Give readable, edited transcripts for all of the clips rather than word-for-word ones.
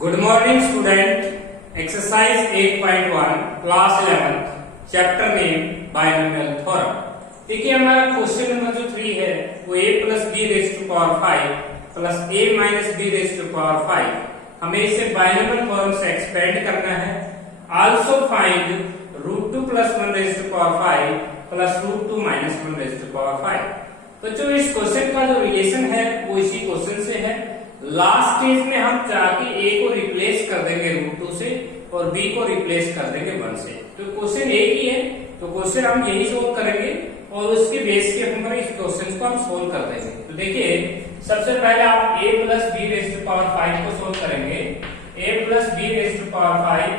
Good morning student. Exercise 8.1 class 11 chapter name binomial theorem. देखिए हमारा question number जो 3 है वो a plus B raise to power 5 plus a minus B raise to power 5 हमें इसे binomial theorem से expand करना है। Also find root 2 plus 1 raise to power 5 plus root 2 minus 1 raise to power 5। तो जो इस क्वेश्चन का जो रिलेशन है वो इसी क्वेश्चन से है। लास्ट स्टेज में हम जाके a को रिप्लेस कर देंगे रूट 2 से और b को रिप्लेस कर देंगे 1 से। तो क्वेश्चन एक ही है, तो क्वेश्चन हम यही सोल्व करेंगे और उसके बेस के ऊपर इस क्वेश्चन को हम सोल्व कर देंगे। तो देखिए सबसे पहले आप a plus B raise to power 5 को सोल्व करेंगे। a plus B raise to power 5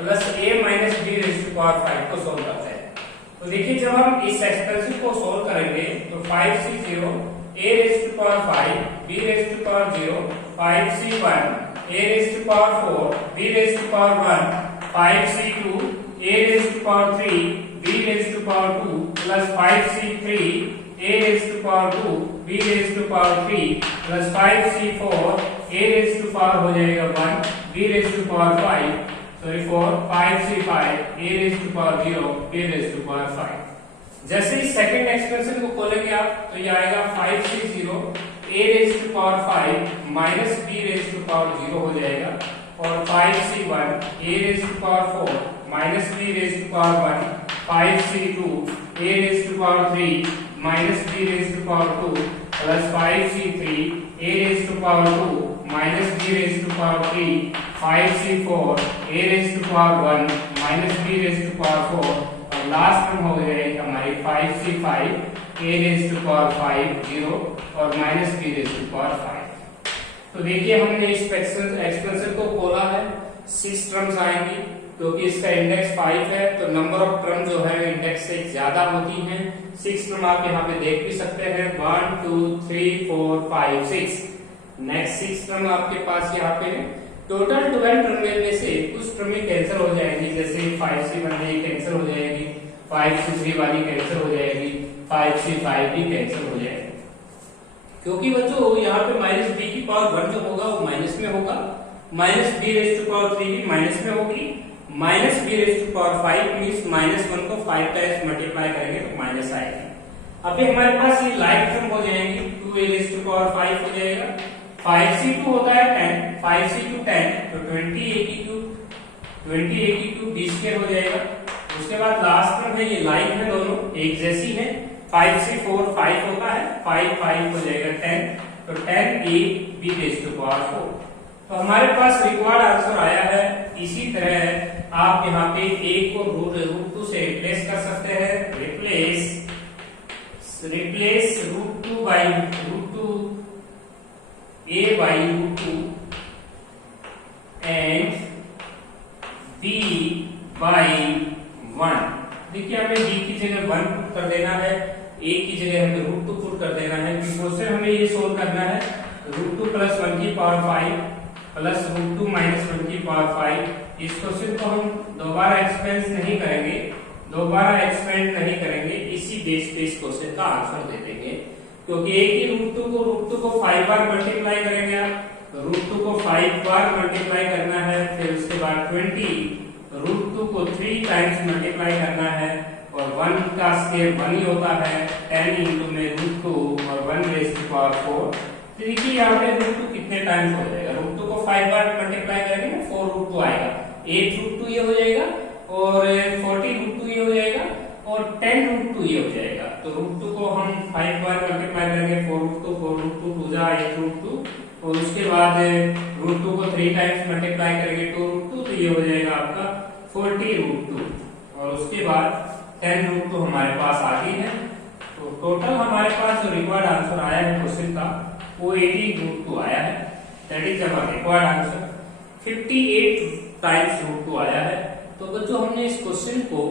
plus a minus B raise to power 5 को सोल्व करते हैं। तो देखिए जब हम इस एक्सप्रेशन को सोल्व करेंगे तो 5c0 a raised to power 5 b raised to power 0 5c1 a raised to power 4 b raised to power 1 5c2 a raised to power 3 b raised to power 2 plus 5c3 a raised to power 2 b raised to power 3 plus 5c4 a raised to power हो जाएगा 1 b raised to power 5 sorry 4 5c5 a raised to power 0 b raised to power 5। जैसे ही second expression को खोलेंगे आप तो ये आएगा 5c0 a raised to power 5 minus b raised to power 0 हो जाएगा और 5c1 a raised to power 4 minus b raised to power 1 5c2 a raised to power 3 minus b raised to power 2 plus 5c3 a raised to power 2 minus b raised to power 3 5c4 a raised to power 1 minus b raised to power 4 और last में हो जाएगी हमारी 5c5 a raised to power 5 0 और minus b raised to power 5। तो देखिए हमने इस एक्सप्रेशन को खोला है, 6 टर्म्स आएंगी क्योंकि इसका इंडेक्स 5 है तो नंबर ऑफ टर्म जो है इंडेक्स से ज्यादा होती हैं। 6 टर्म आप यहाँ पे देख भी सकते हैं 1 2 3 4 5 6। नेक्स्ट 6 टर्म आपके पास यहाँ पे टोटल 12 टर्म में से कुछ टर्म कैंसिल हो जाएगी, जैसे 5c1 ये कैंसिल हो जाएगी, 5c3 वाली कैंसिल हो जाएगी, 5c5 भी कैंसिल हो जाएगी क्योंकि बच्चों यहाँ पे माइनस बी की पावर 1 जो होगा वो माइनस में होगा, minus B raise to power 3 भी माइनस में होगी, minus B raise to power 5 means minus 1 को 5 टाइम्स मल्टीप्लाई करेंगे तो माइनस आएगी। अभी हमारे पास ये लाइक टर्म हो जाएंगे 2a रेज टू पावर 5 हो जाएगा, 5c2 होता है 10 5c2 10 तो 20a की क्यूब b स्क्वायर हो जाएगा। उसके बाद लास्ट टर्म है ये लाइक है, दोनों एक जैसी है, 5c4 5 होता है 5 5 हो जाएगा 10 तो 10a b raise to power 4। तो हमारे पास रिक्वायर्ड आंसर आया है। इसी तरह आप यहाँ पे a को रूट 2 से रिप्लेस कर सकते हैं, replace root 2 by root 2 a by root 2 and b by 1। देखिए हमें b की जगह 1 पुट कर देना है, a की जगह हमें रूट 2 पुट कर देना है क्योंकि क्वेश्चन हमें ये सोल्व करना है रूट 2 प्लस 1 की पावर 5 प्लस रूट 2 माइनस 1 की पावर 5। इस क्वेश्चन को हम दोबारा एक्सपेंड नहीं करेंगे, इसी बेस पे इस क्वेश्चन का आंसर दे देंगे क्योंकि एक ही रूट 2 को 5 बार मल्टीप्लाई करेंगे आप, रूट 2 को 5 बार मल्टीप्लाई करना है, फिर उसके बाद 20 रूट 2 को 3 टाइम्स मल्टीप्लाई करना है और 1 का स्क्वायर 1 ही होता है, 10 इंटू में रूट 2 और 1 रेज टू पावर 4। तो देखिए यहाँ पे रूट 2 कितने टाइम्स हो जाएगा, रूट 2 को 5 बार मल्टीप्लाई करेंगे ना 4 रूट 2 आएगा, 8 रूट 2 ये हो जाएगा और 40 रूट 2 ये हो जाएगा और 10 रूट 2 ये हो जाएगा। तो रूट 2 को हम 5 बार मल्टीप्लाई करेंगे 4 रूट 2 2 जा 8 रूट 2 और उसके बाद रूट 2 को 3 टाइम्स मल्टीप्लाई करेंगे 2 रूट 2 तो ये हो जाएगा आपका 40 रूट 2 और उसके बाद 10 रूट 2 हमारे पास आ गई है। तो टोटल हमारे पास जो रिक्वायर्ड आंसर आया है क्वेश्चन का वो 18 रूट 2 आया है, that is our required answer. 58 times root 2 आया है। तो बच्चों हमने इस क्वेश्चन को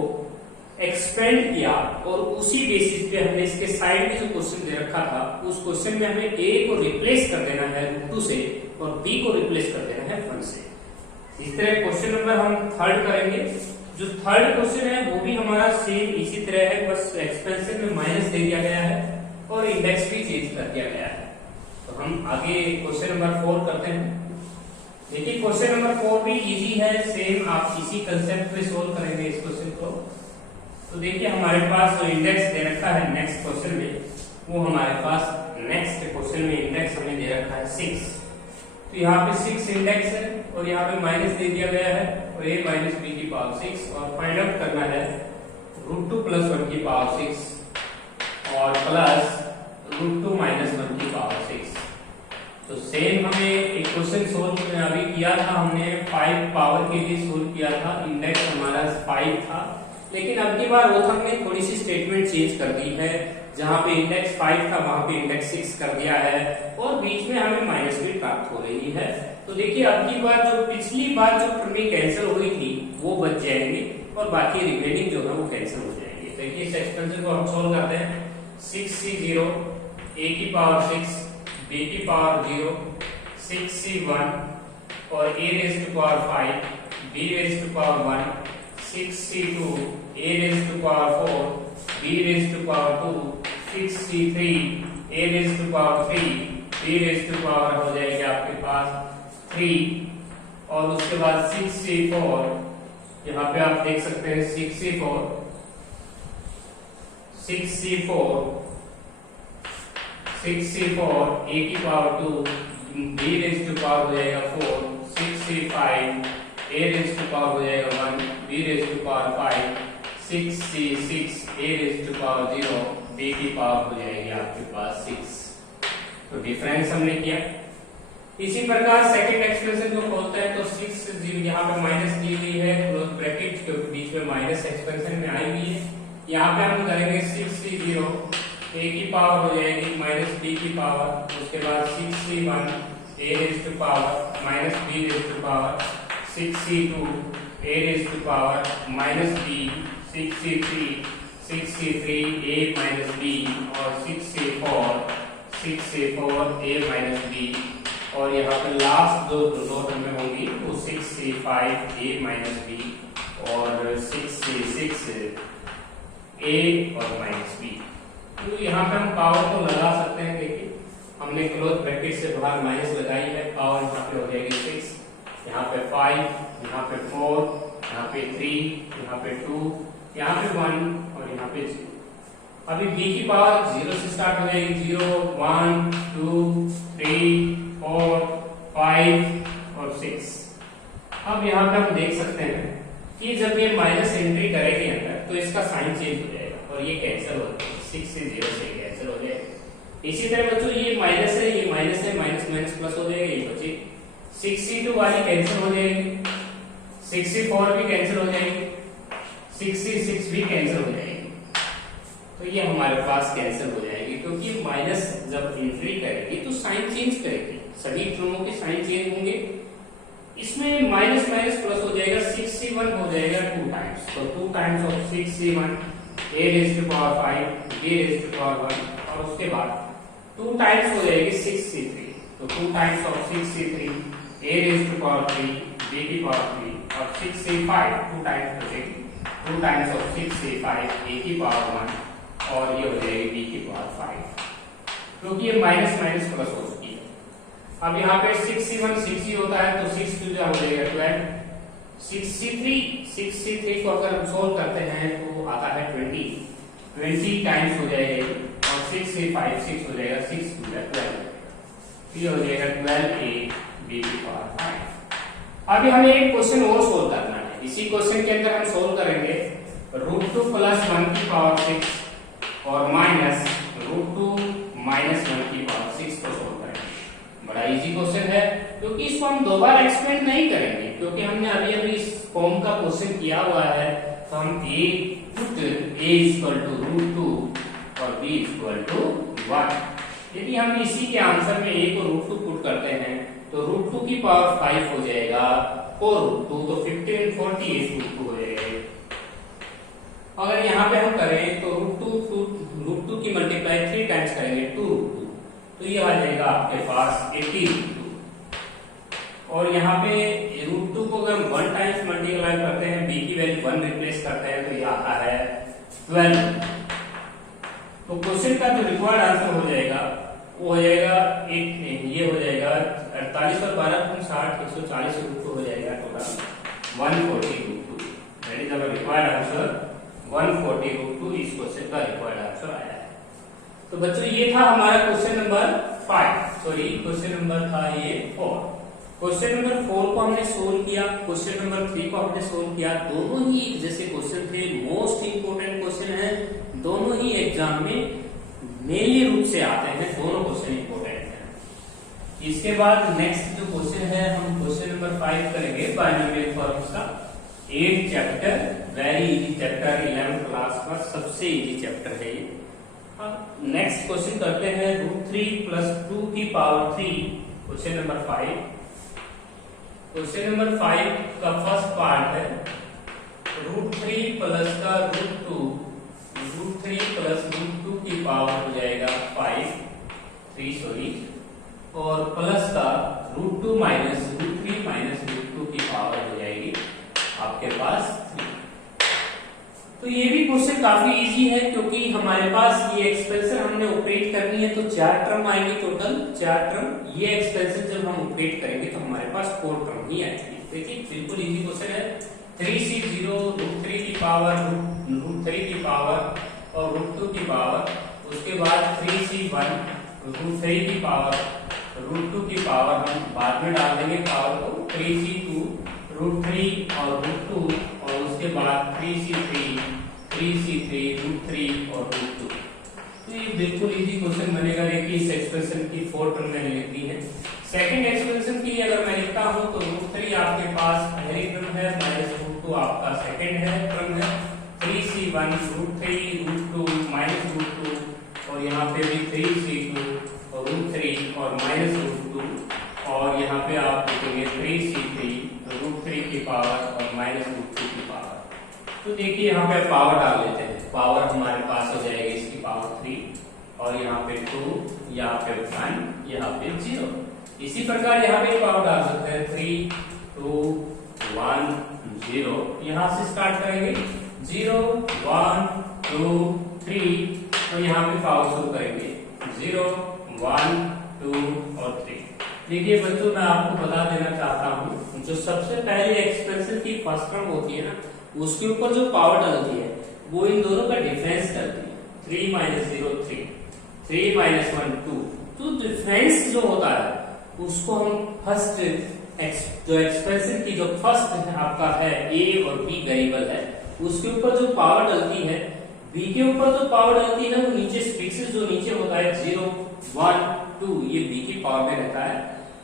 एक्सपेंड किया और उसी बेसिस पे हमने इसके साइड में जो क्वेश्चन दे रखा था उस क्वेश्चन में हमें a को रिप्लेस कर देना है रूट 2 से और b को रिप्लेस कर देना है 1 से। इस तरह क्वेश्चन नंबर हम थर्ड करेंगे। जो थर्ड क्वेश्चन है वो भी हमारा सेम इसी तरह है, बस एक्सपेंशन में माइनस दे दिया गया है और इंडेक्स भी चेंज कर दिया गया है। तो हम आगे क्वेश्चन नंबर 4 करते हैं। देखिए क्वेश्चन नंबर 4 भी इजी है, सेम आप इसी कंसेप्ट पे सोल्व करेंगे इस क्वेश्चन को। तो देखिए हमारे पास जो इंडेक्स दे रखा है नेक्स्ट क्वेश्चन में, वो हमारे पास नेक्स्ट क्वेश्चन में इंडेक्स हमें दे रखा है 6। तो यहाँ पे 6 इंडेक्स है और यहाँ पे माइनस दे दिया गया है और a माइनस बी की पावर 6 और फाइंड आउट करना है √2 + 1 की पावर 6 और प्लस √2 - 1 की पावर 6। तो सेम हमें एक क्वेश्चन सोल्व अभी किया था, हमने 5 पावर के लिए सोल्व किया था, इंडेक्स हमारा 5 था, लेकिन अब की बार ऑथर ने थोड़ी सी स्टेटमेंट चेंज कर दी है, जहां पे इंडेक्स 5 था वहां पे इंडेक्स 6 कर दिया है और बीच में हमें माइनस भी प्राप्त हो रही है। तो देखिए अब की बार जो पिछली बार जो टर्म कैंसिल हुई थी वो बच जाएंगी और बाकी रिमेनिंग जो है वो कैंसिल हो जाएंगे। देखिए इस एक्सपेंशन को हम सोल्व करते हैं। 6c0 a की पावर 6 b की पावर 0 6c1 और a raised to power 5 b raised to power 1 6c2 a raised to power 4 b raised to power 2 6c3 a raised to power 3 b raised to power हो जाएगी आपके पास 3 और उसके बाद 6c4, यहाँ पे आप देख सकते हैं 6c4 a की power 2 b raised to power हो जाएगा 4 6c5 a raised to power हो जाएगा 1 b raised to power 5 6c6 a raised to power 0 b की पावर हो जाएगी आपके पास 6। तो डिफरेंस हमने किया। इसी प्रकार सेकंड एक्सप्रेशन जो खोलते हैं तो 6 यहाँ पे माइनस दी हुई है, क्लोज ब्रैकेट के बीच में माइनस एक्सप्रेशन में आई हुई है। यहाँ पे हम करेंगे 6c0 a की पावर हो जाएगी माइनस b की पावर, उसके बाद 6c1 a raised to power minus b raised to power 6c2 a raised to power minus b 6c3 a minus b और 6c4 a माइनस b और यहाँ पे लास्ट जो दो टर्में होंगी वो 6c5 a माइनस b और 6c6 a और माइनस b। तो यहाँ पे हम पावर को लगा सकते हैं। देखिए हमने क्लोज ब्रैकेट से बाहर माइनस लगाई है, पावर यहाँ पे हो जाएगी 6, यहाँ पे 5, यहाँ पे 4, यहाँ पे 3, यहाँ पे 2, यहाँ पे 1 और यहाँ पे 0। अभी b की पावर 0 से स्टार्ट हो जाएगी, 0 1 2 3 4 5 और 6। अब यहाँ पे हम देख सकते हैं कि जब ये माइनस एंट्री करेगी अंदर तो इसका साइन चेंज हो जाएगा और ये कैंसिल हो जाएगा, 6 से 0 से कैंसिल हो जाएगा। इसी तरह बच्चों ये माइनस है, ये माइनस है, माइनस माइनस प्लस हो जाएगा, ये बची 6c2 वाली कैंसिल हो जाएगी, 6c4 भी कैंसिल हो जाएगी, 6c6 भी कैंसिल हो जाएगी। तो ये हमारे पास कैंसिल हो जाएगी क्योंकि माइनस जब एंट्री करेगी तो साइन चेंज करेगी, सभी टर्मों के साइन चेंज होंगे। इसमें माइनस माइनस प्लस हो जाएगा, 6c1 हो जाएगा 2 टाइम्स, तो 2 times of 6c1 a raised to power 5 b raised to power 1 और उसके बाद 2 टाइम्स हो जाएगी 6c3, तो 2 times of 6c3 a raised to power 3 b की पावर 3 और 6c5 2 टाइम्स हो जाएगी 2 टाइम्स ऑफ 6c5 a की पावर 1 और ये हो जाएगी b की पावर 5, क्योंकि ये माइनस माइनस प्लस हो चुकी है। अब यहाँ पे 6c1 6 ही होता है तो 6 2 हो जाएगा 12, 6c3 को अगर हम सोल्व करते हैं तो आता है 20 टाइम्स हो जाएगा और 6c5 6 हो जाएगा, 6 2 12, ये हो जाएगा 12a b की पावर 5। अभी हमें एक क्वेश्चन और सोल्व करना है। इसी क्वेश्चन के अंदर हम सोल्व करेंगे √2 + 1 की पावर 6 और माइनस √2 - 1 की पावर 6 को सोल्व करेंगे। बड़ा इजी क्वेश्चन है क्योंकि इसको हम दोबारा एक्सपेंड नहीं करेंगे, क्योंकि हमने अभी अभी इस फॉर्म का क्वेश्चन किया हुआ है। तो हम a = √2 और b = 1। यदि हम इसी के आंसर में a को √2 पुट करते हैं तो √2 की पावर 5 हो जाएगा 4√2, तो 15 48 √2 हो जाएगा। अगर यहाँ पे हम करें तो √2 की मल्टीप्लाई 3 टाइम्स करेंगे 2√2, तो ये आ जाएगा आपके पास 80√2। और यहाँ पे √2 को अगर हम 1 टाइम्स मल्टीप्लाई करते हैं, b की वैल्यू 1 रिप्लेस करते हैं तो ये आता है 12। तो क्वेश्चन का जो रिक्वायर्ड आंसर हो जाएगा वो हो जाएगा ये हो जाएगा 48 और 12 गुण 60 140 रूट 2 हो जाएगा total 140 root 2। That is our required answer 140 root 2 इस क्वेश्चन का रिक्वायर्ड आंसर आया है। तो बच्चों ये था हमारा question number 5, sorry question number था ये 4। क्वेश्चन नंबर 4 को हमने सोल्व किया, क्वेश्चन नंबर 3 को हमने सोल्व किया। दोनों ही जैसे क्वेश्चन थे, मोस्ट इंपोर्टेंट क्वेश्चन है, दोनों ही एग्जाम में मेनली रूप से आते हैं, दोनों क्वेश्चन इंपोर्टेंट हैं। इसके बाद नेक्स्ट जो क्वेश्चन है हम क्वेश्चन नंबर 5 करेंगे बायनोमियल फॉर्म्स का 8 chapter, very easy chapter, 11th class का सबसे इजी चैप्टर है ये। नेक्स्ट क्वेश्चन करते हैं √3 + 2 की power 3, question number 5। Question number 5 का फर्स्ट पार्ट है √3 प्लस का √2, √3 + √2 की पावर हो जाएगा 3 सॉरी, और प्लस का √2 - √3 - √2 की पावर हो जाएगी आपके पास 3। तो ये भी क्वेश्चन काफी इजी है, क्योंकि हमारे पास ये एक्सप्रेशन हमने ऑपरेट करनी है तो 4 टर्म आएंगे, टोटल 4 टर्म। ये एक्सप्रेशन जब हम ऑपरेट करेंगे तो हमारे पास 4 टर्म ही आएंगी। देखिए बिल्कुल इजी क्वेश्चन है। 3c0 √3 की पावर √3 की पावर और √2 की पावर, उसके बाद 3c1 √3 की पावर √2 की पावर, हम बाद में डाल देंगे पावर को, 3c2 √3 और √2, और उसके बाद 3c3 √3 और √2। तो ये बिल्कुल इजी क्वेश्चन बनेगा। देखिए इस एक्सप्रेशन की 4 टर्म मैंने लिख दी है। सेकंड एक्सप्रेशन की अगर मैं लिखता हूं तो √3 आपके पास पहली टर्म है, -√2 आपका सेकंड है टर्म है, 3c1 √3 √2 -√2, और यहाँ पे भी 3c2 और √3 और -√2, और यहाँ पे आप लिखेंगे 3c3 √3 की पावर और -√2 की पावर। तो देखिए यहाँ पे पावर डाल लेते हैं, पावर हमारे पास हो जाएगी इसकी पावर 3, और यहाँ पे 2, यहाँ पे 1, यहाँ पे 0। इसी प्रकार यहाँ पे पावर डाल सकते हैं 3 2 1 0, यहाँ से स्टार्ट करेंगे 0 1 2 3, और यहाँ पे पावर शुरू करेंगे 0 1 2 और 3। देखिए बच्चों मैं आपको बता देना चाहता हूँ, जो सबसे पहले एक्सप्रेशन की फर्स्ट टर्म होती है ना, उसके ऊपर जो पावर डलती है वो इन दोनों का डिफरेंस करती है। 3 - 0 3, 3 - 1 2। तो डिफरेंस जो होता है उसको हम फर्स्ट जो एक्सप्रेशन की जो फर्स्ट आपका है ए और बी वेरिएबल है, उसके ऊपर जो पावर डलती है, बी के ऊपर जो पावर डलती है वो नीचे फिक्स जो नीचे होता है 0 1 2, ये बी की पावर में रहता है,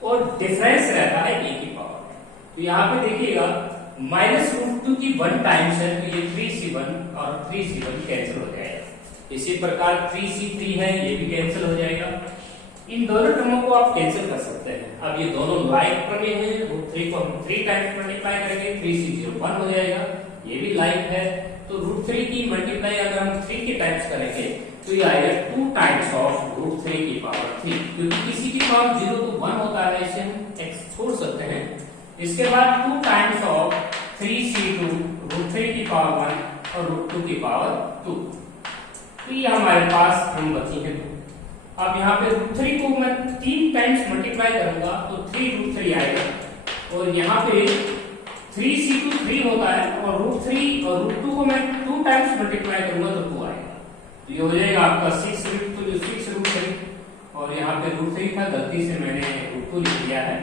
और डिफरेंस रहता है ए की पावर में। तो यहाँ पे देखिएगा -√2 की 1 टाइम्स है, तो ये 3c1 और 3c1 कैंसिल हो जाएगा। इसी प्रकार 3c3 है, ये भी कैंसिल हो जाएगा। इन दोनों टर्मों को आप कैंसिल कर सकते हैं। अब ये दोनों लाइक प्रमेय हैं, √3 को हम 3 टाइम्स मल्टीप्लाई करेंगे, 3c0 1 हो जाएगा, ये भी लाइक है। तो √3 की मल्टीप्लाई अगर हम 3 के टाइम्स करेंगे तो ये आएगा 2 टाइम्स ऑफ √3 की पावर 3, क्योंकि किसी की पावर 0 तो 1 होता है, इसे हम x छोड़ सकते हैं। इसके बाद 2 टाइम्स ऑफ 3c2 √3 की पावर 1 और √2 की पावर 2। तो ये हमारे पास हम बची है 2। अब यहाँ पे √3 को मैं 3 टाइम्स मल्टीप्लाई करूंगा तो 3 √3 आएगा, और यहाँ पे 3c2 3 होता है, और √3 और √2 को मैं 2 टाइम्स मल्टीप्लाई करूंगा तो 2 आएगा। तो ये हो जाएगा आपका 6√3, और यहाँ पे √3 था, गलती से मैंने √2 लिख दिया है,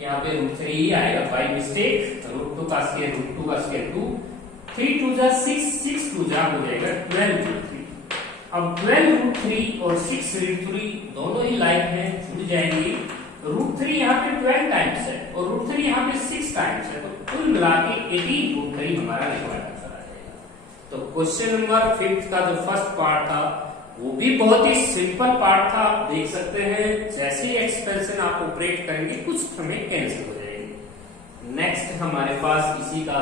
यहाँ पे √3 ही आएगा बाय मिस्टेक। √2 का स्क्वायर √2 का स्क्वायर 2, 3 2 जा 6, 6 2 जा हो जाएगा 12√3। अब 12√3 और 6√3 दोनों ही लाइक हैं, जुड़ जाएंगे। √3 यहाँ पे 12 टाइम्स है और √3 यहाँ पे 6 टाइम्स है, तो कुल मिला के 18√3 हमारा रिक्वायर्ड आंसर आ जाएगा। तो क्वेश्चन नंबर 5 का जो फर्स्ट पार्ट था वो भी बहुत ही सिंपल पार्ट था, आप देख सकते हैं जैसे एक्सप्रेशन आप ऑपरेट करेंगे कुछ हमें कैंसिल हो जाएगी। नेक्स्ट हमारे पास इसी का,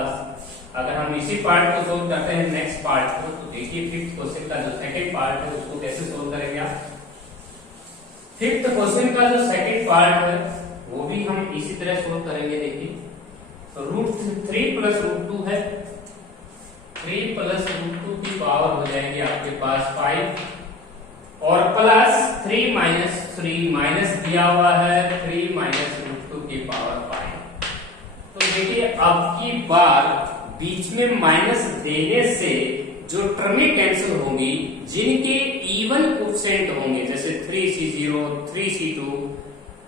अगर हम इसी पार्ट को सोल्व करते हैं नेक्स्ट पार्ट को, तो देखिए 5th क्वेश्चन का जो सेकंड पार्ट है उसको कैसे सोल्व करेंगे आप। 5th क्वेश्चन का जो सेकंड पार्ट है वो भी हम इसी तरह सोल्व करेंगे। देखिए √3 + √2 है, 3 + √2 की पावर हो जाएगी आपके पास 5, और प्लस 3 - माइनस दिया हुआ है 3 माइनस रूट 2 की पावर 5। तो देखिए अब की बार बीच में माइनस देने से जो टर्में कैंसिल होंगी जिनके इवन कोएफिशिएंट होंगे, जैसे 3c0 3c2,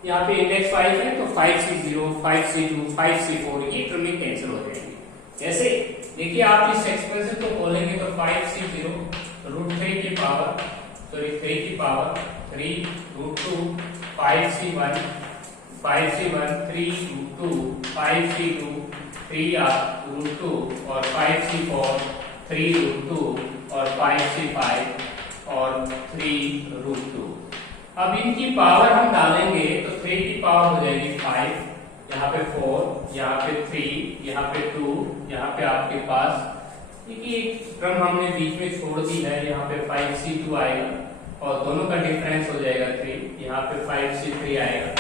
यहाँ पे इंडेक्स 5 है तो 5c0 5c2 5c4, ये टर्में कैंसिल हो जाएंगी। जैसे देखिए आप इस एक्सप्रेशन को खोलेंगे तो 5c0 रूट 3 की power 3 root 2 5c1 3 root 2 5c2 3 root 2 और 5c4 3 रूट 2 और 5c5 और 3 रूट 2। अब इनकी पावर हम डालेंगे तो 3 की पावर हो जाएगी 5, यहाँ पे 4, यहाँ पे 3, यहाँ पे 2, यहाँ पे आपके पास देखिए क्रम हमने बीच में छोड़ दी है, यहाँ पे 5c2 आएगा और दोनों का डिफरेंस हो जाएगा 3, यहाँ पे 5c3 आएगा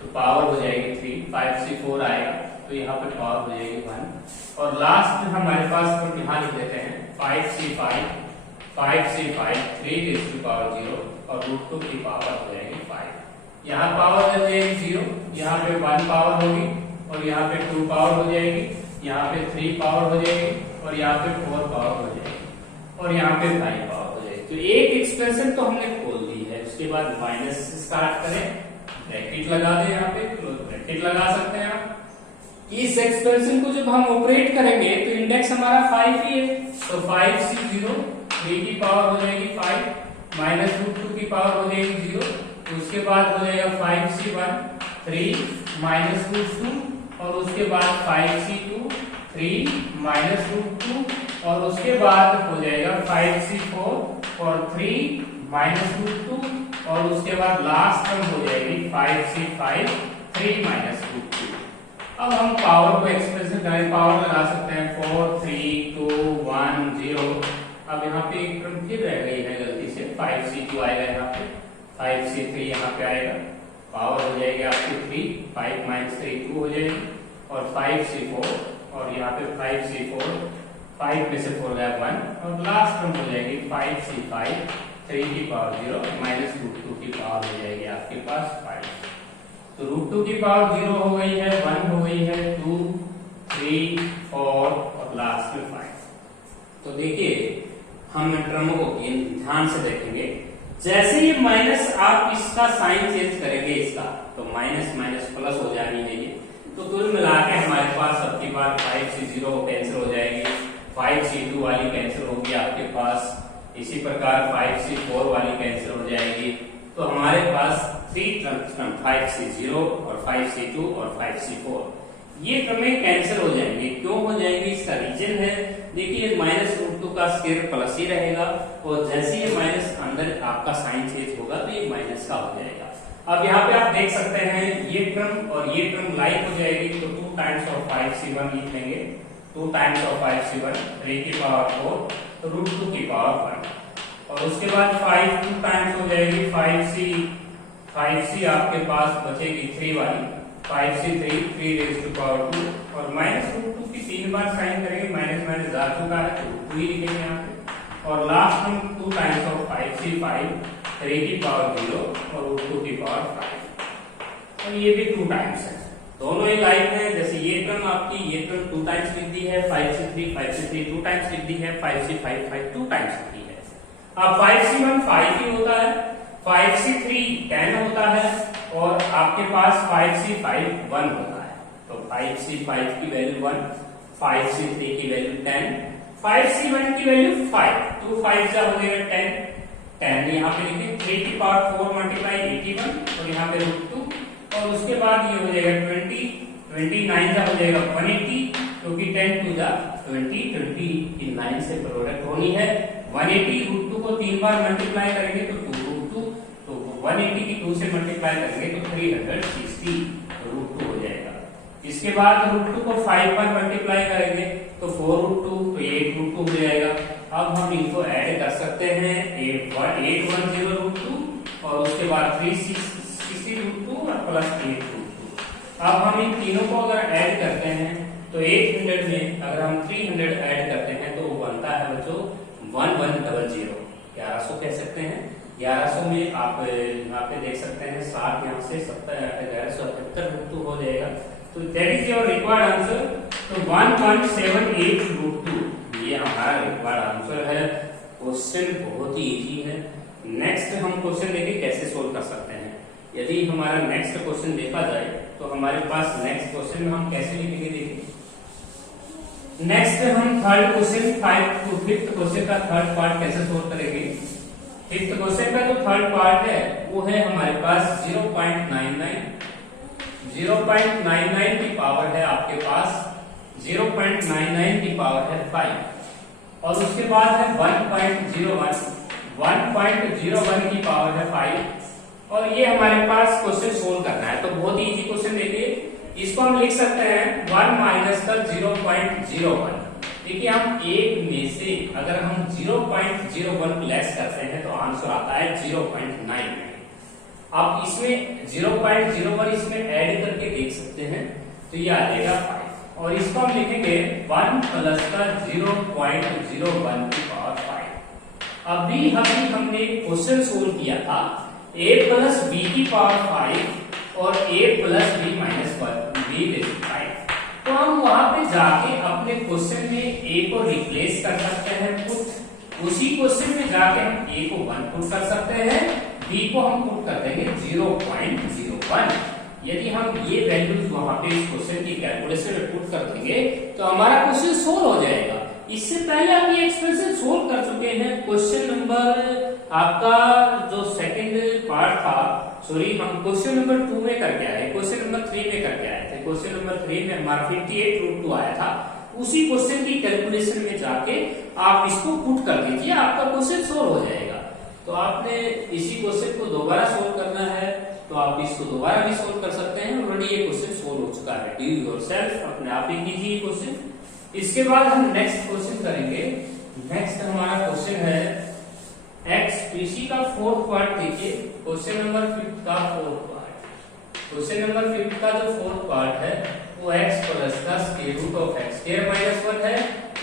तो पावर हो जाएगी 3, 5c4 आएगा तो यहाँ पे पावर हो जाएगी 1 और लास्ट में हमारे पास हम यहाँ लिख देते हैं 5c5 3 रेज़ टू पावर 0 और रूट 2 की पावर हो जाएगी 5। यहाँ पावर हो जाएगी 0, यहाँ पे 1 पावर होगी और यहाँ पे 2 पावर हो जाएगी, यहाँ पे 3 पावर हो जाएगी और यहाँ पे 4 पावर हो जाएगी और यहाँ पे 5 पावर हो जाएगी। तो एक एक्सप्रेशन तो हमने खोल दी है, उसके बाद माइनस से स्टार्ट करें, ब्रैकेट लगा दें, यहाँ पे क्लोज ब्रैकेट लगा सकते हैं आप। इस एक्सप्रेशन को जब हम ऑपरेट करेंगे तो इंडेक्स हमारा 5 ही है, तो 5c0 3 की पावर हो जाएगी 5 माइनस रूट 2 की पावर हो जाएगी 0, उसके बाद हो जाएगा 5c1 3 माइनस रूट 2 और उसके बाद 5c2 3 माइनस रूट 2 और उसके बाद हो जाएगा 5c4 और 3 माइनस रूट 2 और उसके बाद लास्ट टर्म हो जाएगी 5c5 3 माइनस रूट 2। अब हम पावर को एक्सप्रेशन करें, पावर लगा सकते हैं 4 3 2 1 0। अब यहाँ पे एक टर्म फिर रह गई है गलती से, 5c2 आएगा यहाँ पे, 5c3 यहाँ पे आएगा, पावर हो जाएगी आपकी 3, 5 माइनस 3 2 हो जाएगी और 5c4 और यहाँ पे 5c4 5 में से 4 गया 1 और लास्ट टर्म हो जाएगी 5c5 3 की पावर 0 माइनस रूट 2 की पावर हो जाएगी आपके पास 5। तो रूट 2 की पावर 0 हो गई है, 1 हो गई है, 2 3 4 और लास्ट में 5। तो देखिए हम टर्मों को ध्यान से देखेंगे, जैसे ये माइनस आप इसका साइन चेंज करेंगे इसका तो माइनस माइनस प्लस हो जानी है ये, तो कुल मिला के हमारे पास सबकी बार 5c0 कैंसिल हो जाएगी, 5c2 वाली कैंसिल होगी आपके पास, इसी प्रकार 5c4 वाली कैंसिल हो जाएगी। तो हमारे पास 3 टर्म 5c0 और 5c2 और 5c4 ये टर्में कैंसिल हो जाएंगे। क्यों हो जाएंगे इसका रीजन है, देखिए माइनस रूट 2 का स्क्वायर प्लस ही रहेगा और जैसे ये माइनस अंदर आपका साइन चेंज होगा तो ये माइनस का हो जाएगा। अब यहाँ पे आप देख सकते हैं ये टर्म और ये टर्म लाइक हो जाएगी, तो 2 टाइम्स ऑफ 5c1 लिख लेंगे, 2 टाइम्स ऑफ 5c1 3 की पावर 4 तो रूट 2 की पावर 1 और उसके बाद 5 2 टाइम्स हो जाएगी 5c आपके पास बचेगी 3 वाली 5c3 3 रेज़ टू पावर 2 और माइनस रूट 2 की 3 बार साइन करेंगे, माइनस माइनस जा चुका है तो 2 ही लिखेंगे यहाँ पे और लास्ट में 2 टाइम्स ऑफ 5c5 3 की पावर 0 और रूट 2 की पावर 5 और ये भी 2 टाइम्स है, दोनों ही लाइक है। जैसे ये टर्म आपकी ये टर्म 2 टाइम्स लिख दी है, 5c3 2 टाइम्स लिख दी है, 5c5 2 टाइम्स लिख दी है। अब 5c1 5 ही होता है, 5c3 10 होता है और आपके पास 5c5 1 होता है, तो 5c5 की वैल्यू 1, 5c3 की वैल्यू 10, 5c1 की वैल्यू 5, 2 5 जा हो जाएगा 10 यहाँ पे लिखिए 3 की पावर 4 मल्टीप्लाई 81 और यहाँ पे रूट 2 और उसके बाद ये हो जाएगा 29 जा हो जाएगा 180 क्योंकि 10 2 जा 20 की 9 से प्रोडक्ट होनी है। 180 रूट 2 को 3 बार मल्टीप्लाई करेंगे तो 2 रूट 2, तो 180 की 2 से मल्टीप्लाई करेंगे तो 360 रूट 2 हो जाएगा। इसके बाद रूट 2 को 5 बार मल्टीप्लाई करेंगे तो 4 रूट 2 तो 8 रूट 2 हो जाएगा। अब हम इनको ऐड कर सकते हैं 810 रूट 2 और उसके बाद 360 रूट 2 और प्लस 8 रूट 2। अब हम इन तीनों को अगर ऐड करते हैं तो 800 में अगर हम 300 ऐड करते हैं तो बनता है बच्चों 1100, 1100 कह सकते हैं 1100 में आप यहाँ पे देख सकते हैं 60 यहाँ से 1178 हो जाएगा। तो that is your required answer. तो 1.78 रूट 2 ये हमारा रिक्वायर्ड आंसर है। क्वेश्चन बहुत ही इजी है। नेक्स्ट हम क्वेश्चन देखें कैसे सोल्व कर सकते हैं। यदि हमारा नेक्स्ट क्वेश्चन देखा जाए तो हमारे पास नेक्स्ट क्वेश्चन में हम कैसे लिखेंगे देखिए। नेक्स्ट हम थर्ड क्वेश्चन 5th क्वेश्चन का थर्ड पार्ट कैसे सोल्व करेंगे। 5th क्वेश्चन का जो थर्ड पार्ट है वो है हमारे पास 0.99 की पावर है आपके पास 0.99 की पावर है 5 और उसके बाद है 1.01 की पावर है 5 और ये हमारे पास क्वेश्चन सोल्व करना है। तो बहुत ही इजी क्वेश्चन देखिए। इसको हम लिख सकते हैं 1 माइनस का 0.01। देखिए हम एक में से अगर हम 0.01 लेस करते हैं तो आंसर आता है 0.99। आप इसमें 0.01 इसमें ऐड करके देख सकते हैं तो ये आ जाएगा 5 और इसको हम लिखेंगे 1 प्लस का 0.01 की पावर 5। अभी हमने क्वेश्चन सोल्व किया था a प्लस b की पावर 5 और a प्लस b माइनस 5। तो हम वहां पे जाके अपने क्वेश्चन में a को रिप्लेस कर सकते हैं पुट। उसी क्वेश्चन में जाके हम a को 1 पुट कर सकते हैं, b को हम पुट कर देंगे 0.01। यदि हम ये वैल्यूज वहां पे इस क्वेश्चन की कैलकुलेशन में पुट कर देंगे तो हमारा क्वेश्चन सोल्व हो जाएगा। इससे पहले आप ये एक्सप्रेशन सोल्व कर चुके हैं। क्वेश्चन नंबर आपका जो सेकंड पार्ट था, सॉरी हम क्वेश्चन नंबर 2 में करके आए, क्वेश्चन नंबर 3 में करके आए थे। क्वेश्चन नंबर 3 में हमारा 58 रूट 2 आया था। उसी क्वेश्चन की कैलकुलेशन में जाके आप इसको पुट कर दीजिए, आपका क्वेश्चन सोल्व हो जाएगा। तो आपने इसी क्वेश्चन को दोबारा सोल्व करना है तो आप इसको दोबारा भी सोल्व कर सकते हैं। ऑलरेडी ये क्वेश्चन सोल्व हो चुका है। डू योरसेल्फ, अपने आप ही कीजिए क्वेश्चन। इसके बाद हम नेक्स्ट क्वेश्चन करेंगे। नेक्स्ट हमारा क्वेश्चन है एक्स। इसी का फोर्थ पार्ट देखिए, क्वेश्चन नंबर 5 का फोर्थ पार्ट। क्वेश्चन नंबर 5 का जो फोर्थ पार्ट है वो x प्लस का square root of x square minus 1 है।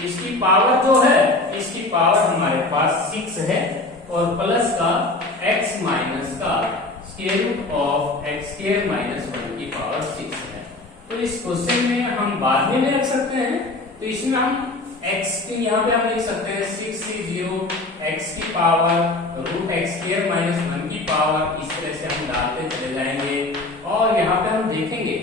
इसकी पावर जो है, इसकी पावर हमारे पास 6 है और प्लस का x माइनस का square root of x square minus 1 की पावर 6 है। तो इस क्वेश्चन में हम बाद में रख सकते हैं। तो इसमें हम x के यहाँ पे हम लिख सकते हैं 6 से 0 x की power root x square minus 1 की पावर। इस तरह से हम डालते चले जाएंगे और यहाँ पे हम देखेंगे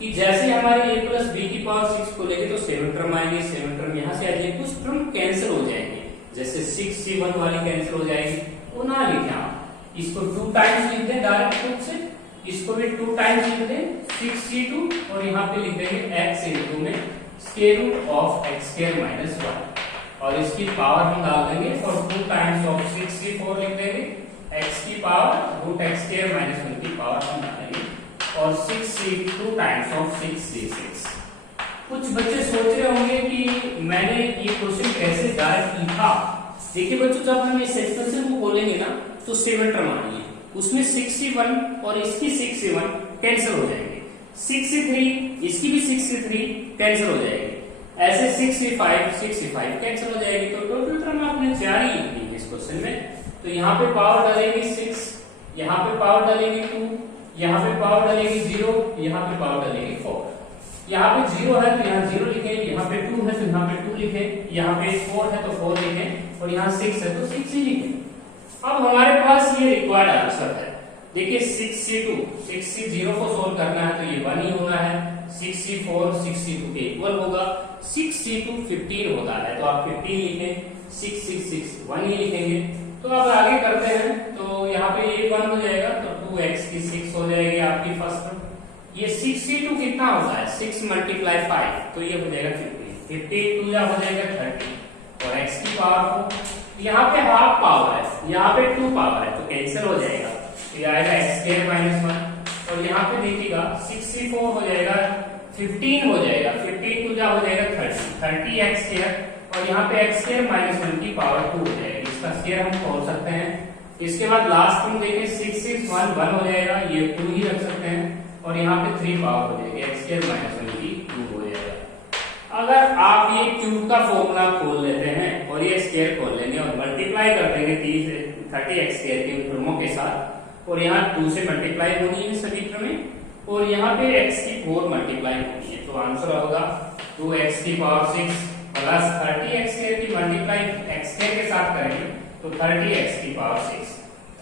कि जैसे हमारे a प्लस b की पावर 6 को लेंगे तो 7 टर्म आएंगे, 7 टर्म यहाँ से आ जाएगी, कुछ टर्म कैंसिल हो जाएंगे। जैसे 6c1 वाली कैंसिल हो जाएगी, वो ना लिखें आप, इसको 2 टाइम्स लिख दें डायरेक्ट खुद से, इसको भी 2 टाइम्स लिख दें 6c2 और यहाँ पे लिख देंगे x इनटू में square root of x square minus 1 और इसकी पावर हम डाल देंगे और 2 टाइम्स ऑफ 6c4 लिख देंगे, x की power root x square minus 1 की पावर हम डालेंगे और 6c2 टाइम्स ऑफ 6c6। कुछ बच्चे सोच रहे होंगे कि मैंने ये क्वेश्चन कैसे डायरेक्ट लिखा। देखिए बच्चों, जब हम इस एक्सप्रेशन को खोलेंगे ना तो 7 टर्म आनी है, उसमें 6c1 और इसकी 6c1 कैंसिल हो जाएंगे, 6c3 इसकी भी 6c3 कैंसिल हो जाएगी, ऐसे 6c5 कैंसिल हो जाएगी। तो टोटल टर्म आपने 4 ही लिखनी है इस क्वेश्चन में। तो यहाँ पे पावर डालेंगे 6, यहाँ पे पावर डालेंगे 2, यहाँ पे पावर डालेंगे 0, यहाँ पे पावर डालेंगे 4। यहाँ पे 0 है तो यहाँ 0 लिखें, यहाँ पे 2 है तो यहाँ पे 2 लिखें, यहाँ पे 4 है तो 4 लिखें और यहाँ 6 है तो 6 ही लिखें। अब हमारे पास ये रिक्वायर्ड आंसर है। देखिए 6c0 को सोल्व करना है तो ये 1 ही होना है, 6c4 6c2 के इक्वल होगा, 6c2 15 होता है तो आप 15 लिखें, 6 1 ही लिखेंगे। तो अब आगे करते हैं तो यहाँ पे ये 1 हो जाएगा तो 2x की 6 हो जाएगी आपकी फर्स्ट। ये 6c2 कितना होता है 6 मल्टीप्लाई 5 तो ये हो जाएगा 50 2 हो जाएगा 30 और x की पावर को यहाँ पे हाफ पावर है, यहाँ पे 2 पावर है तो कैंसिल हो जाएगा, तो ये आएगा x स्क्वायर माइनस 1 और यहाँ पे देखिएगा 6c4 हो जाएगा 15 हो जाएगा, 15 2 हो जाएगा 30 x स्क्वायर और यहाँ पे x स्क्वायर माइनस 1 की पावर 2 हो जाएगी, इसका स्क्वायर हम खोल सकते हैं। इसके बाद लास्ट हम देखें 6 6 1 1 हो जाएगा, ये 2 ही रख सकते हैं और यहाँ पे 3 पावर हो जाएगी, x स्क्वायर माइनस 1 की 2 हो जाएगा। अगर आप ये क्यूब का फॉर्मूला खोल लेते हैं और ये स्क्वायर खोल लेंगे और मल्टीप्लाई कर देंगे 30x स्क्वायर के क्रमों के साथ, और यहाँ 2 से मल्टीप्लाई होनी है सभी क्रमें, और यहाँ पे x की 4 मल्टीप्लाई होनी है। तो आंसर होगा 2x की पावर 6 प्लस 30x स्क्वायर की मल्टीप्लाई x स्क्वायर के साथ करेंगे तो 30x की पावर 6,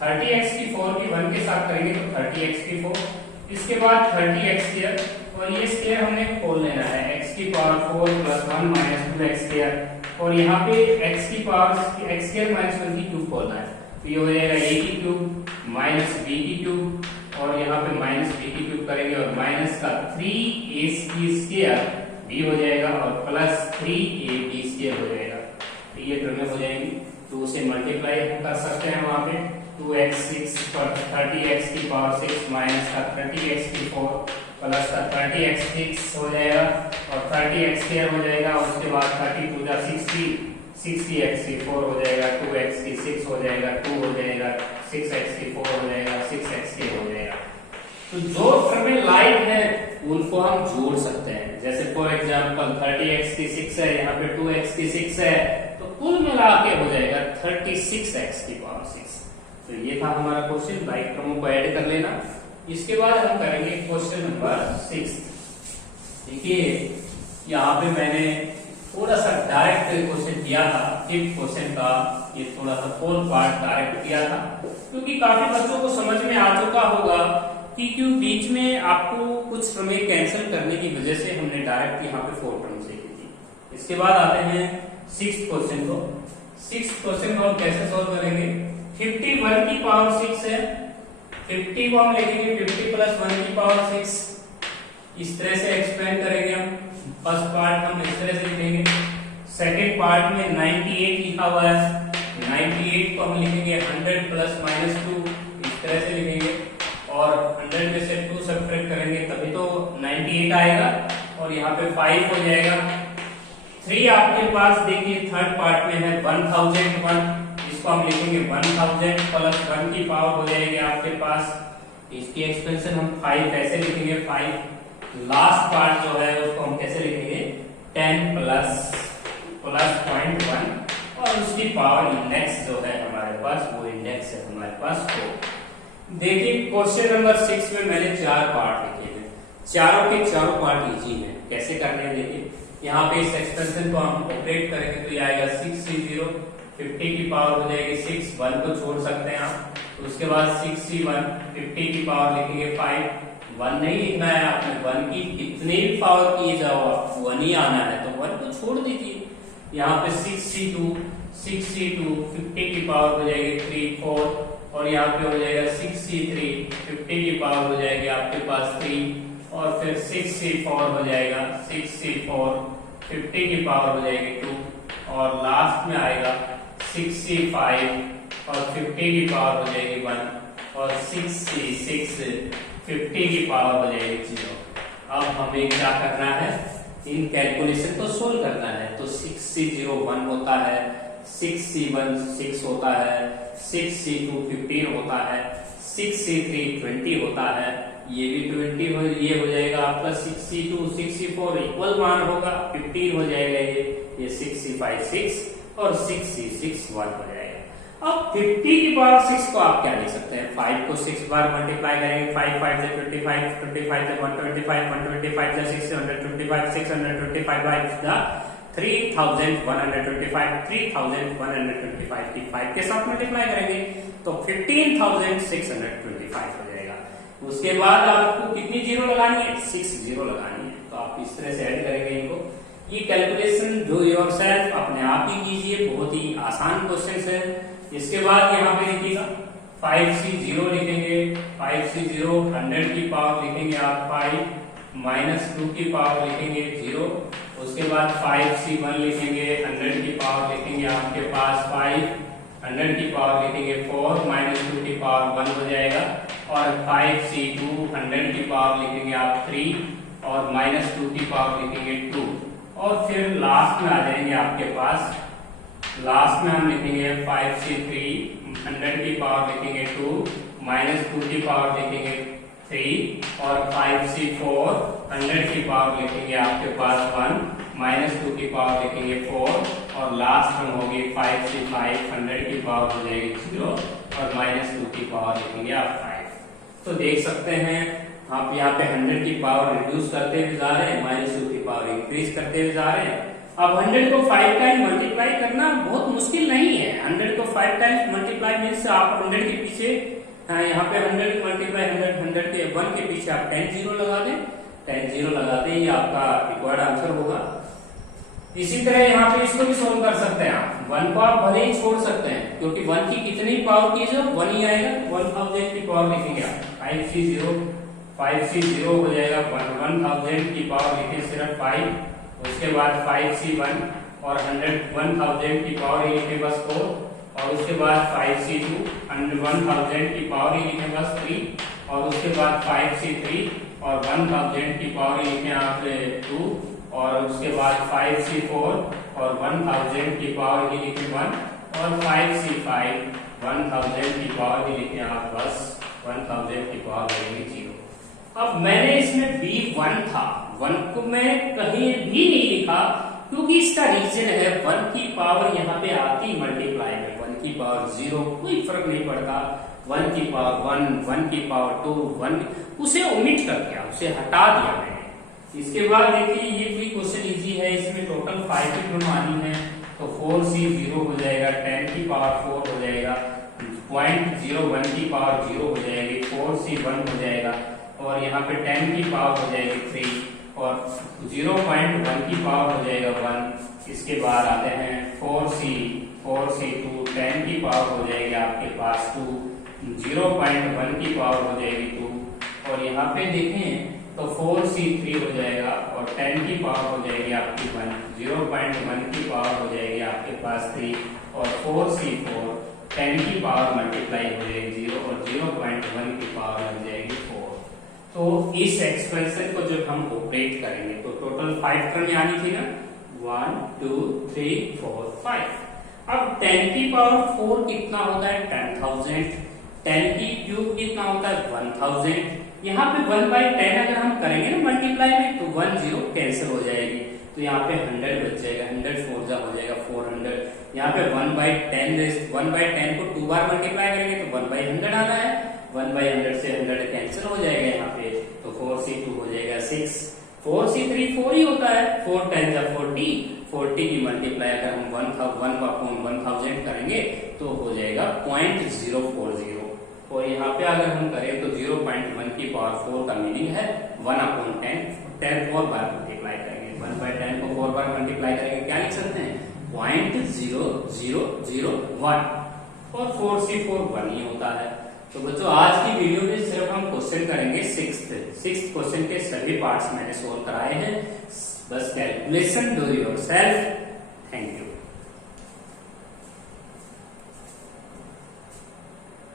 30x की 4 की 1 के साथ करेंगे तो 30x की 4, इसके बाद 30x स्क्वायर, और ये स्क्वायर हमने खोल लेना है, x की power 4 plus 1 minus 2x square, और यहाँ पे x की पावर x स्क्वायर माइनस 1 की क्यूब खोलना है, तो ये हो जाएगा a की क्यूब माइनस b की क्यूब, और यहाँ पे माइनस b की क्यूब करेंगे और माइनस का 3a की स्क्वायर b हो जाएगा और प्लस 3ab स्क्वायर हो जाएगा। तो ये टर्में हो जाएंगी, तो उसे मल्टीप्लाई कर सकते हैं वहां पे 2x6 पर 30x की पावर 6 माइनस का 30x की 4 प्लस का 30x6 हो जाएगा और 30x स्क्वायर हो जाएगा, और उसके बाद 32 जा 60x की 4 हो जाएगा, 2x की 6 हो जाएगा, 2 हो जाएगा, 6x की 4 हो जाएगा, 6x की हो जाएगा। तो जो टर्में लाइक है उनको हम जोड़ सकते हैं, जैसे फॉर एग्जांपल 30x की 6 है, यहाँ पे 2x की 6 है, तो कुल मिला के हो जाएगा 36x की पावर 6। तो ये था हमारा क्वेश्चन, लाइक क्रमों को ऐड कर लेना। इसके बाद हम करेंगे क्वेश्चन नंबर 6। देखिए यहाँ पे मैंने थोड़ा सा डायरेक्ट क्वेश्चन दिया था, 5th क्वेश्चन का ये थोड़ा सा 4th पार्ट डायरेक्ट किया था, क्योंकि काफी बच्चों को समझ में आ चुका होगा कि क्यों बीच में आपको कुछ टर्में कैंसिल करने की वजह से हमने डायरेक्ट यहाँ पे 4 टर्म्स लिखी थी। इसके बाद आते हैं 6th क्वेश्चन को। 6th क्वेश्चन को हम कैसे सॉल्व करेंगे, 51 की पावर 6 है, 50 को हम लिखेंगे 50 प्लस 1 की पावर 6, इस तरह से एक्सप्लेन करेंगे हम। फर्स्ट पार्ट हम इस तरह से लिखेंगे, सेकंड पार्ट में 98 लिखा हुआ है, 98 को हम लिखेंगे 100 प्लस माइनस 2, इस तरह से लिखेंगे, और 100 में से 2 सब्ट्रैक्ट करेंगे तभी तो 98 आएगा, और यहाँ पे 5 हो जाएगा। 3 आपके पास देखिए थर्ड पार्ट में है 1001, इसको हम लिखेंगे 1000 प्लस 1 की पावर हो जाएगी आपके पास, इसकी एक्सपेंशन हम 5 कैसे लिखेंगे 5। लास्ट पार्ट जो है उसको हम कैसे लिखेंगे 10 प्लस 0.1, और उसकी पावर इंडेक्स जो है हमारे पास वो इंडेक्स है हमारे पास 4। देखिए क्वेश्चन नंबर 6 में मैंने 4 पार्ट लिखे हैं, चारों के चारों पार्ट इजी हैं। कैसे करने हैं देखिए, यहाँ पे इस एक्सपेंशन को हम ऑपरेट करेंगे तो ये आएगा 6c0, 50 की पावर हो जाएगी 6, 1 को छोड़ सकते हैं आप, उसके बाद 6c1, 50 की पावर लिखेंगे 5, 1 नहीं लिखना है आपने, 1 की कितने भी पावर किए जाओ आप 1 ही आना है, तो 1 को छोड़ दीजिए। यहाँ पे 6c2, 50 की पावर हो जाएगी 3, 4, और यहाँ पे हो जाएगा 6c3, 50 की पावर हो जाएगी आपके पास 3, और फिर 6c4 हो जाएगा 6c4, 50 की पावर हो जाएगी 2, और लास्ट में आएगा 6c5 और 50 की पावर हो जाएगी 1, और 6c6, 50 की पावर हो जाएगी 0। अब हमें क्या करना है, इन कैलकुलेशन को सोल्व करना है। तो 6c0 1 होता है, 6c1 6 होता है, 6c2 15 होता है, 6c3 20 होता है, ये भी 20 हो, ये हो जाएगा प्लस 6c2 6c4 इक्वल मान होगा 15 हो जाएगा, ये 6c5 6 और 6c6 1 हो जाएगा। अब 50 की पावर 6 को आप क्या लिख सकते हैं, 5 को 6 बार मल्टीप्लाई करेंगे, 5 5 से 25, 25 से 125, 125 से 625, 625 बाय 3125, 3125 की 5 के साथ मल्टीप्लाई करेंगे तो 15625 हो जाएगा। उसके बाद आपको कितनी जीरो लगानी है, 6 जीरो लगानी है, तो आप इस तरह से ऐड करेंगे इनको। ये कैलकुलेशन डू योरसेल्फ अपने आप ही कीजिए, बहुत ही आसान क्वेश्चन है। इसके बाद यहाँ पे लिखिएगा 5c0 लिखेंगे, 5c0 100 की पावर लिखेंगे आप 5 माइनस 2 की पावर लिखेंगे 0, उसके बाद 5c1 लिखेंगे, 100 की पावर लिखेंगे आपके पास 5, 100 की पावर लिखेंगे 4 माइनस 2 की पावर 1 हो जाएगा, और 5c2 100 की पावर लिखेंगे आप 3 और माइनस 2 की पावर लिखेंगे 2, और फिर लास्ट में आ जाएंगे आपके पास, लास्ट में हम लिखेंगे 5c3 100 की पावर लिखेंगे 2 माइनस 2 की पावर लिखेंगे 3, और 5c4 100 की पावर लिखेंगे आपके पास 1 -2 की पावर लिखेंगे 4 और लास्ट टर्म होगी 5 से 5 100 की पावर हो जाएगी 0 और -2 की पावर लिखेंगे आप 5। तो देख सकते हैं आप यहाँ पे 100 की पावर रिड्यूस करते हुए जा रहे हैं, -2 की पावर इंक्रीज करते हुए जा रहे हैं। अब 100 को 5 टाइम मल्टीप्लाई करना बहुत मुश्किल नहीं है। 100 को 5 टाइम्स मल्टीप्लाई मीन्स आप 100 के पीछे यहाँ पे 100 मल्टीप्लाई 100 के 1 के पीछे आप 10 जीरो लगा दें, 10 जीरो लगाते ही आपका रिक्वायर्ड आंसर होगा। इसी तरह यहाँ पे इसको भी सोल्व कर सकते हैं आप। 1 को आप भले ही छोड़ सकते हैं क्योंकि 1 की कितनी पावर की जो 1 ही आएगा, 1000 की पावर लिखेंगे आप 5C0 हो जाएगा 1000 की पावर लिखे सिर्फ 5, उसके बाद 5C1 और 1000 की पावर लिखे बस 4 और उसके बाद 5C2 1000 की पावर लिखे बस 3 और उसके बाद 5C3 और 1000 की पावर लिखे आप 2 और उसके बाद 5C4 और 1000 की पावर ही लिखे 1 और 5C5 1000 की पावर ही लिखे आप बस 1000 की पावर लगेगी 0। अब मैंने इसमें B1 था, 1 को मैं कहीं भी नहीं लिखा क्योंकि इसका रीजन है 1 की पावर यहाँ पे आती मल्टीप्लाई में 1 की पावर 0 कोई फर्क नहीं पड़ता, 1 की पावर 1, 1 की पावर 2, 1 उसे ओमिट कर दिया, उसे हटा दिया मैंने। इसके बाद देखिए ये भी क्वेश्चन इजी है, इसमें टोटल 5 की टर्म आनी है तो 4C0 हो जाएगा, 10 की पावर 4 हो जाएगा, 0.01 की पावर 0 हो जाएगी, 4C1 हो जाएगा और यहाँ पे 10 की पावर हो जाएगी 3 और 0.1 की पावर हो जाएगा 1। इसके बाद आते हैं 4C2 10 की पावर हो जाएगी आपके पास 2, 0.1 की पावर हो जाएगी 2 और यहाँ पे देखें तो 4C3 हो जाएगा और 10 की पावर हो जाएगी आपकी 1, 0.1 की पावर हो जाएगी आपके पास 3 और 4C4 10 की पावर मल्टीप्लाई हो जाएगी 0 और 0.1 की पावर लग जाएगी 4। तो इस एक्सप्रेशन को जब हम ऑपरेट करेंगे तो टोटल 5 टर्म आनी थी ना, 1 2 3 4 5। अब 10 की पावर 4 कितना होता है 10,000, 10 की क्यूब कितना होता है 1000। यहाँ पे 1/10 अगर हम करेंगे ना मल्टीप्लाई में तो 1 0 कैंसिल हो जाएगी तो यहाँ पे 100 बच जाएगा, 100 4 जा हो जाएगा 400। यहाँ पे 1/10 को 2 बार मल्टीप्लाई करेंगे तो 1/100 आना है, 1/100 से 100 कैंसिल हो जाएगा यहाँ पे तो 4C2 हो जाएगा 6, 4C3 4 ही होता है, 4 10 जा 40 की मल्टीप्लाई अगर हम 1/1000 करेंगे तो हो जाएगा 0.040 और यहाँ पे अगर हम करें तो 0.1 की पावर 4 का मीनिंग है 1/10, 10 4 बार मल्टीप्लाई करेंगे, 1/10 को 4 बार मल्टीप्लाई करेंगे क्या लिख सकते हैं 0.0001 और 4C4 1 ही होता है। तो बच्चों आज की वीडियो में सिर्फ हम क्वेश्चन करेंगे 6th क्वेश्चन के सभी पार्ट्स मैंने सोल्व कराए हैं, बस कैलकुलेशन डू योरसेल्फ।